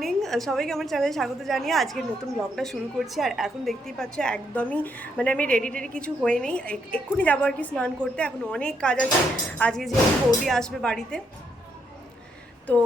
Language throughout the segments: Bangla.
মর্নিং, সবাইকে আমার চ্যানেলে স্বাগত জানিয়ে আজকে নতুন ব্লগটা শুরু করছি। আর এখন দেখতেই পাচ্ছ একদমই আমি রেডি কিছু হয়ে নেই, এক্ষুনি যাবো আর কি স্নান করতে। এখন অনেক কাজ আছে আজকে, যেহেতু বৌদি আসবে বাড়িতে। তো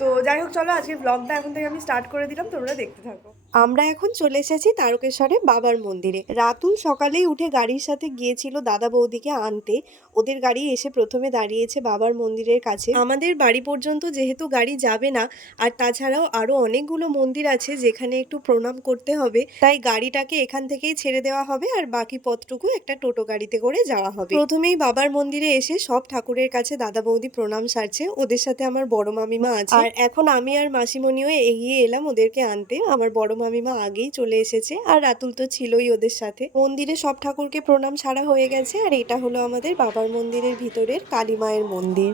তো যাই হোক, চলো আজকে ব্লগটা এখন থেকে আমি স্টার্ট করে দিলাম, তোমরা দেখতে থাকো। আমরা এখন চলে এসেছি তারকেশ্বরে বাবার মন্দিরে। রাতুল সকালেই উঠে গাড়ির সাথে গিয়েছিল দাদা বৌদিকে আনতে। ওদের গাড়ি এসে প্রথমে দাঁড়িয়েছে বাবার মন্দিরের কাছে। আমাদের বাড়ি পর্যন্ত যেহেতু গাড়ি যাবে না, আর তাছাড়াও আরো অনেকগুলো মন্দির আছে যেখানে একটু প্রণাম করতে হবে, তাই গাড়িটাকে এখান থেকেই ছেড়ে দেওয়া হবে আর বাকি পথটুকু একটা টোটো গাড়িতে করে যাওয়া হবে। প্রথমেই বাবার মন্দিরে এসে সব ঠাকুরের কাছে দাদা বৌদি প্রণাম সারছে। ওদের সাথে আমার বড় মামিমা আছে, আর এখন আমি আর মাসিমণিও এগিয়ে এলাম ওদেরকে আনতে। আমার বড় মামিমা আগেই চলে এসেছে, আর রাতুল তো ছিলই ওদের সাথে। মন্দিরে সব ঠাকুরকে প্রণাম সারা হয়ে গেছে, আর এটা হলো আমাদের বাবার মন্দিরের ভিতরের কালী মায়ের মন্দির।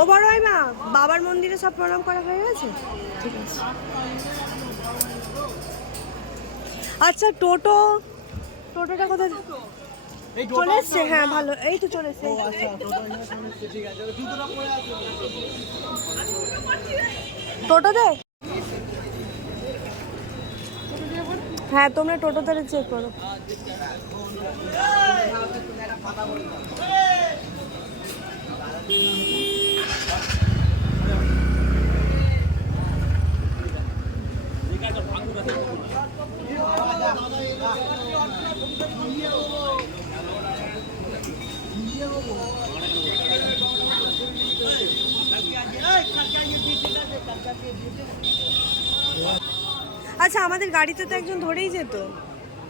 ও বড় মা, বাবার মন্দিরে সব প্রণাম করা হয়ে গেছে? ঠিক আছে। আচ্ছা, টোটোটা কোথায় চলে এসছে? হ্যাঁ ভালো, এই তো চলে এসছে। টোটোতে? হ্যাঁ, তোমরা টোটোতে চেক করো। আচ্ছা, আমাদের গাড়িতে তো একজন ধরেই যেত।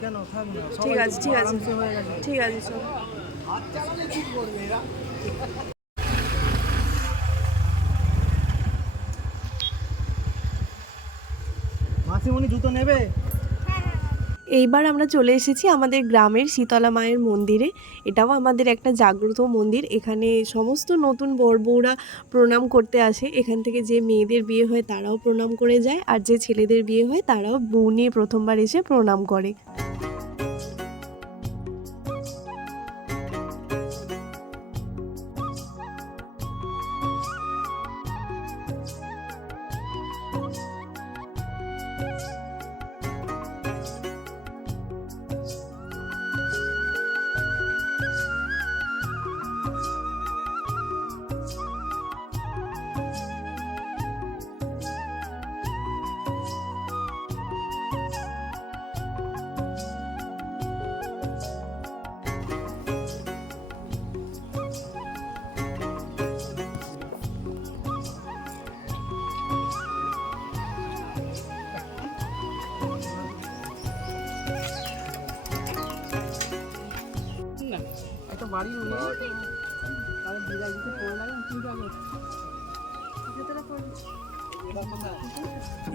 কেন থাকবে না? ঠিক আছে, ঠিক আছে, ঠিক আছে, চল। মাসিমণি জুতো নেবে? এইবার আমরা চলে এসেছি আমাদের গ্রামের শীতলা মায়ের মন্দিরে। এটাও আমাদের একটা জাগ্রত মন্দির। এখানে সমস্ত নতুন বর বউরা প্রণাম করতে আসে। এখান থেকে যে মেয়েদের বিয়ে হয় তারাও প্রণাম করে যায়, আর যে ছেলেদের বিয়ে হয় তারাও বউ নিয়ে প্রথমবার এসে প্রণাম করে। একটা বাড়ি তাহলে বিদায় দিতে পড়ে লাগে চিন্তা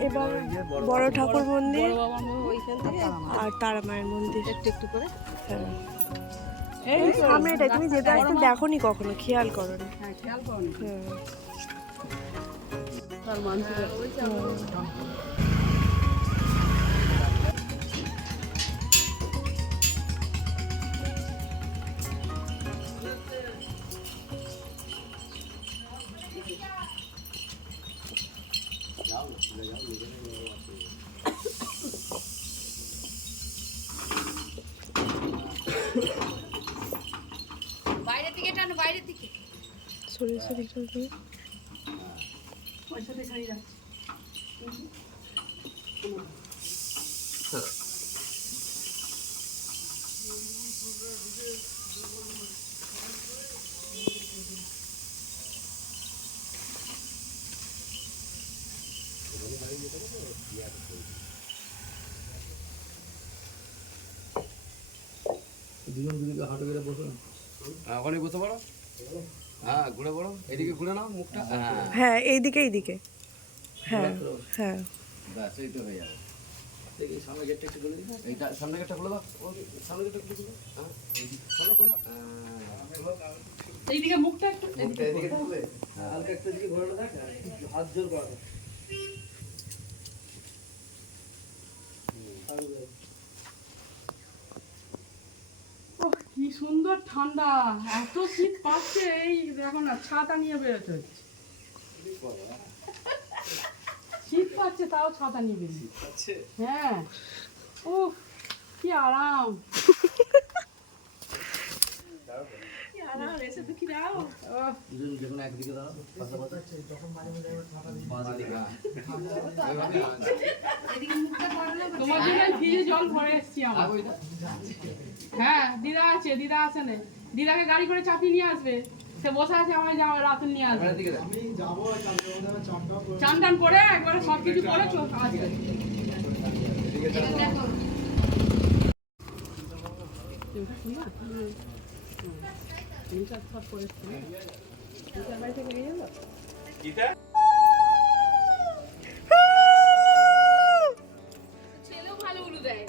এবার বড় ঠাকুর মন্দির আর তারা মায়ের মন্দির একটু একটু করে। হ্যাঁ, এই সামনে এটাই। তুমি যেতে আসতে দেখো নি কখনো, খেয়াল করো না? হ্যাঁ, খেয়াল করো। হ্যাঁ, তার মানসিক বাইরে থেকে টানো, বাইরে থেকে। Sorry sorry sorry. পয়সা দেখাই যাচ্ছে। দুজন দুদিকে হাঁটু করে বসো। ওখানে বসে পড়ো। হ্যাঁ, ঘুরে পড়ো, এদিকে ঘুরে নাও মুখটা। হ্যাঁ, এইদিকে এইদিকে। হ্যাঁ হ্যাঁ, ব্যাস এই তো হয়ে যাবে। দেখি সামনে গেটটা একটু খুলে দিই। এইটা সামনে গেটটা খুলে দাও। ও সামনে গেটটা খুলে দাও। হ্যাঁ, খোলো খোলো। খোলো। এইদিকে মুখটা একটু মুখটা এদিকে খুলে। হালকা একটু এদিকে ঘোরানো থাক। হাত জোর করা থাক। ওহ, কি সুন্দর ঠান্ডা, এত শীত পাচ্ছে। এই দেখো না, ছাতা নিয়ে বেরোতে হচ্ছে। শীত পাচ্ছে তাও ছাতা নিয়ে বেরিয়ে। আচ্ছা। হ্যাঁ, ও কি আরাম। কি আরাম, এসে দেখি দাও। ওহ, দুজন যখন একদিকে দাও, পাশাপাশি তখন মাঝে মাঝে বাঁ দিকে। তোমার জন্য ফ্রিজে জল ভরে এসছি আমার। হ্যাঁ, দিদা আছে, দিদা আসে না। দিদাকে গাড়ি করে চাপিয়ে নিয়ে আসবে। সে বসে আছে, আমার যাওয়া রাতুন নিয়ে আসবে। চান টান করে একবারে সব কিছু করে আসবে। ছেলেও ভালো উলু দেয়।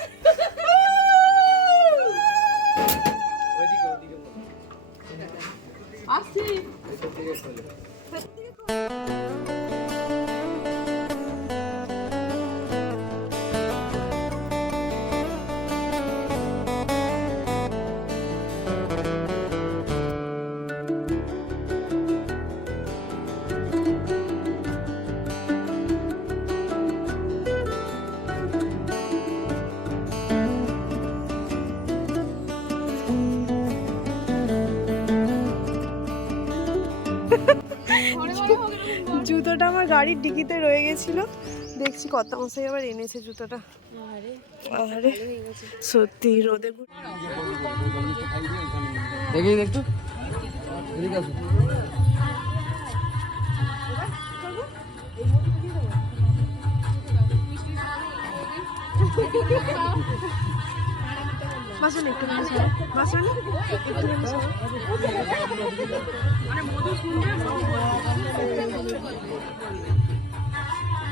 ওইদিকে ওইদিকে বলো। আসছি। এইসব দিকে চলে। জুতোটা আমার গাড়ির ডিকিতে রয়ে গেছিল, দেখছি কত মশাই আবার এনেছে জুতোটা। আরে সত্যি রোদে দেখি একটু এদিকে আসো। বাসন একটু বাসন মানে মধু শুনবে,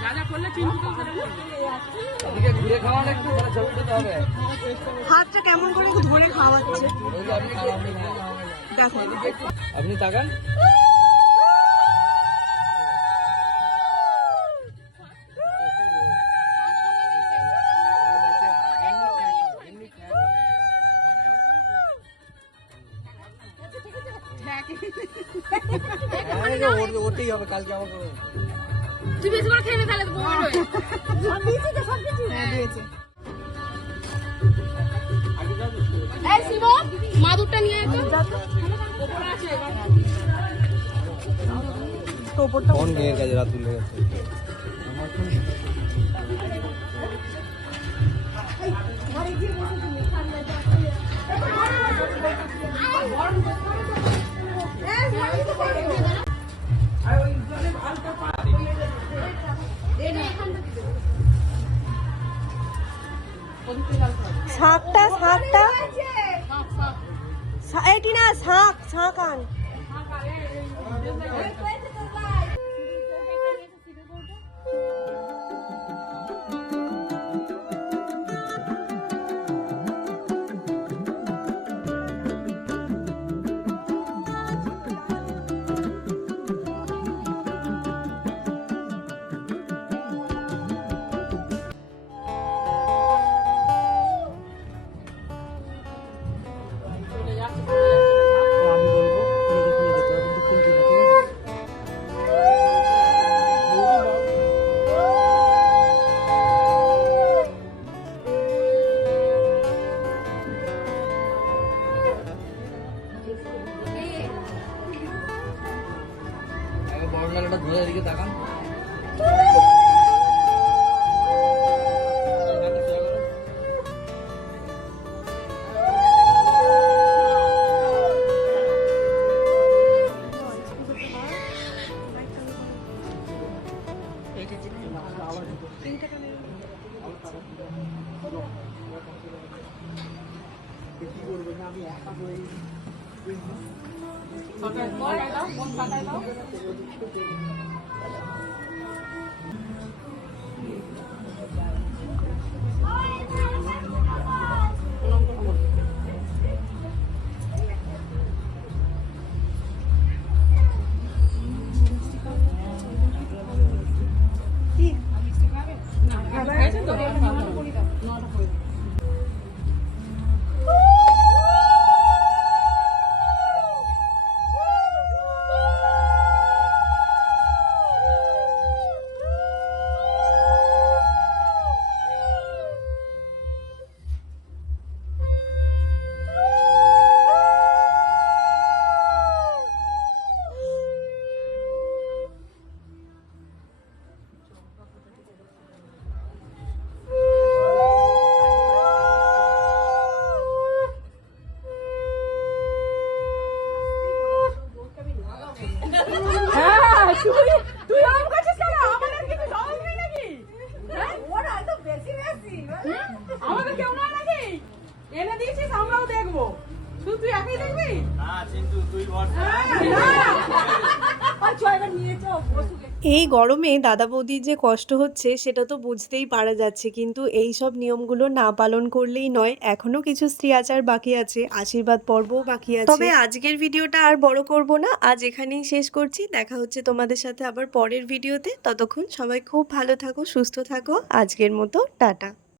যা যা করলে চিন্তা করে না। এদিকে ঘুরে খাওয়ান একটু, মানে ছবি তুলতে হবে। হাতটা কেমন করে ধরে খাওয়াচ্ছে ওই যে আপনি খাওয়ান। দেখো। আপনি তাকান। ওটাই হবে কালকে আমার করে। তুই বেশি করে খেয়ে নে তাহলে তো বড় হয়ে। হ্যাঁ দিয়েছে। এই শিব, মাদুরটা নিয়ে আয় তো। ওপরে আছে এবার। তো ওপরটা কোন গের কাজে রাত তুলে গেছে। শাকটা শাকটা এটি না, শাক শাক আন। বর্ণালটা ধরে এদিকে তাকান। এই গরমে দাদা বৌদির যে কষ্ট হচ্ছে সেটা তো বুঝতেই পারা যাচ্ছে, কিন্তু এই সব নিয়মগুলো না পালন করলেই নয়। এখনো কিছু স্ত্রী আচার বাকি আছে, আশীর্বাদ পর্বও বাকি আছে। তবে আজকের ভিডিওটা আর বড় করব না, আজ এখানেই শেষ করছি। দেখা হচ্ছে তোমাদের সাথে আবার পরের ভিডিওতে। ততক্ষণ সবাই খুব ভালো থাকো, সুস্থ থাকো। আজকের মতো টাটা।